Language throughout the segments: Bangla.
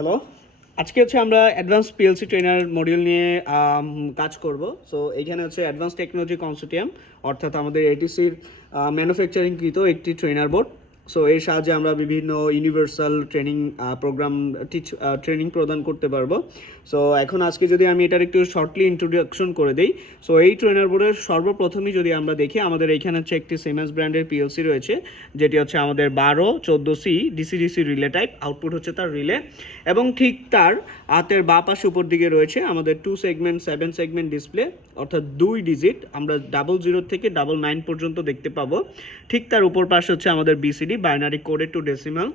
হ্যালো, আজকে হচ্ছে আমরা অ্যাডভান্স পিএলসি ট্রেনার মডিউল নিয়ে কাজ করব। সো এইখানে হচ্ছে অ্যাডভান্স টেকনোলজি কনসোর্টিয়াম, অর্থাৎ আমাদের এটিসির ম্যানুফ্যাকচারিংকৃত একটি ট্রেনার বোর্ড। সো এর সাহায্যে আমরা বিভিন্ন ইউনিভার্সাল ট্রেনিং প্রোগ্রাম ট্রেনিং প্রদান করতে পারবো। সো এখন আজকে যদি আমি এটার একটু শর্টলি ইন্ট্রোডাকশন করে দিই। সো এই ট্রেনার বোর্ডের সর্বপ্রথমই যদি আমরা দেখি, আমাদের এইখানে হচ্ছে একটি সিমেন্স ব্র্যান্ডের পিএলসি রয়েছে, যেটি হচ্ছে আমাদের 12-14C DC relay type. Output হচ্ছে তার রিলে, এবং ঠিক তার হাতের বাঁ পাশে উপর দিকে রয়েছে আমাদের 7 সেগমেন্ট ডিসপ্লে, অর্থাৎ 2 ডিজিট। আমরা 00 থেকে 99 পর্যন্ত দেখতে পাবো। ঠিক তার উপর পাশে হচ্ছে আমাদের BCD, binary coded to decimal,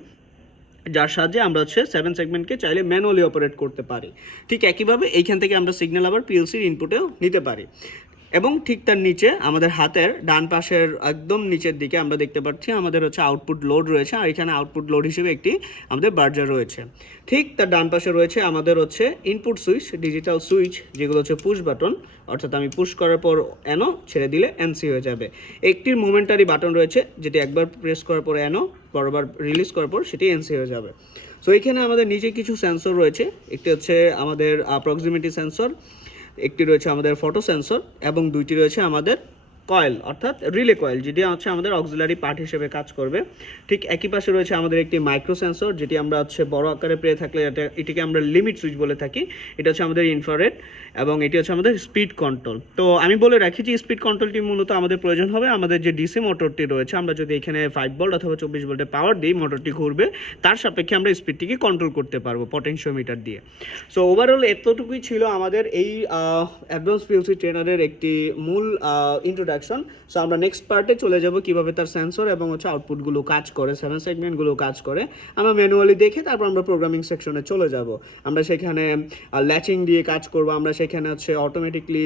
যার সাহায্যে আমরা হচ্ছে 7 সেগমেন্টকে চাইলে ম্যানুয়ালি অপারেট করতে পারি। ঠিক একইভাবে এইখান থেকে আমরা সিগন্যাল আবার পিএলসির ইনপুটেও নিতে পারি। এবং ঠিক তার নিচে আমাদের হাতের ডান পাশের একদম নিচের দিকে আমরা দেখতে পাচ্ছি আমাদের হচ্ছে আউটপুট লোড রয়েছে, আর এখানে আউটপুট লোড হিসেবে একটি আমাদের বার্জার রয়েছে। ঠিক তার ডান পাশে রয়েছে আমাদের হচ্ছে ইনপুট সুইচ, ডিজিটাল সুইচ, যেগুলো হচ্ছে পুশ বাটন, অর্থাৎ আমি পুশ করার পর এনো, ছেড়ে দিলে এনসি হয়ে যাবে। একটির মোমেন্টারি বাটন রয়েছে, যেটি একবার প্রেস করার পর এনো, বারবার রিলিজ করার পর সেটি এনসি হয়ে যাবে। সো এখানে আমাদের নিচে কিছু সেন্সর রয়েছে। একটি হচ্ছে আমাদের প্রক্সিমিটি সেন্সর, একটি রয়েছে আমাদের ফটো সেন্সর, এবং দুইটি রয়েছে আমাদের কয়েল, অর্থাৎ রিলে কয়েল, যেটি হচ্ছে আমাদের অক্সিলারি পার্ট হিসেবে কাজ করবে। ঠিক একই পাশে রয়েছে আমাদের একটি মাইক্রো সেন্সর, যেটি আমরা হচ্ছে বড় আকারে পেয়ে থাকলে এটিকে আমরা লিমিট সুইচ বলে থাকি। এটা হচ্ছে আমাদের ইনফ্রারেড, এবং এটি হচ্ছে আমাদের স্পিড কন্ট্রোল। তো আমি বলে রাখি যে স্পিড কন্ট্রোলটি মূলত আমাদের প্রয়োজন হবে আমাদের যে ডিসি মোটরটি রয়েছে। আমরা যদি এখানে 5 ভোল্ট অথবা 24 ভোল্টের পাওয়ার দিই, মোটরটি ঘুরবে, তার সাপেক্ষে আমরা স্পিডটিকে কন্ট্রোল করতে পারবো পটেনশিওমিটার দিয়ে। সো ওভারঅল এতটুকুই ছিল আমাদের এই অ্যাডভান্স পিএলসি ট্রেনারের একটি মূল ইন্ট্রোডাকশন। সো আমরা নেক্সট পার্টে চলে যাব কিভাবে তার সেন্সর এবং হচ্ছে আউটপুটগুলো কাজ করে, 7 সেগমেন্টগুলো কাজ করে আমরা ম্যানুয়ালি দেখে তারপর আমরা প্রোগ্রামিং সেকশনে চলে যাব। আমরা সেখানে ল্যাচিং দিয়ে কাজ করব, আমরা সেখানে হচ্ছে অটোমেটিকলি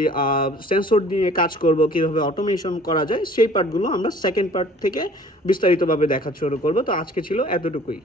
সেন্সর দিয়ে কাজ করব, কিভাবে অটোমেশন করা যায় সেই পার্টগুলো আমরা সেকেন্ড পার্ট থেকে বিস্তারিতভাবে দেখা শুরু করব। তো আজকে ছিল এতটুকুই।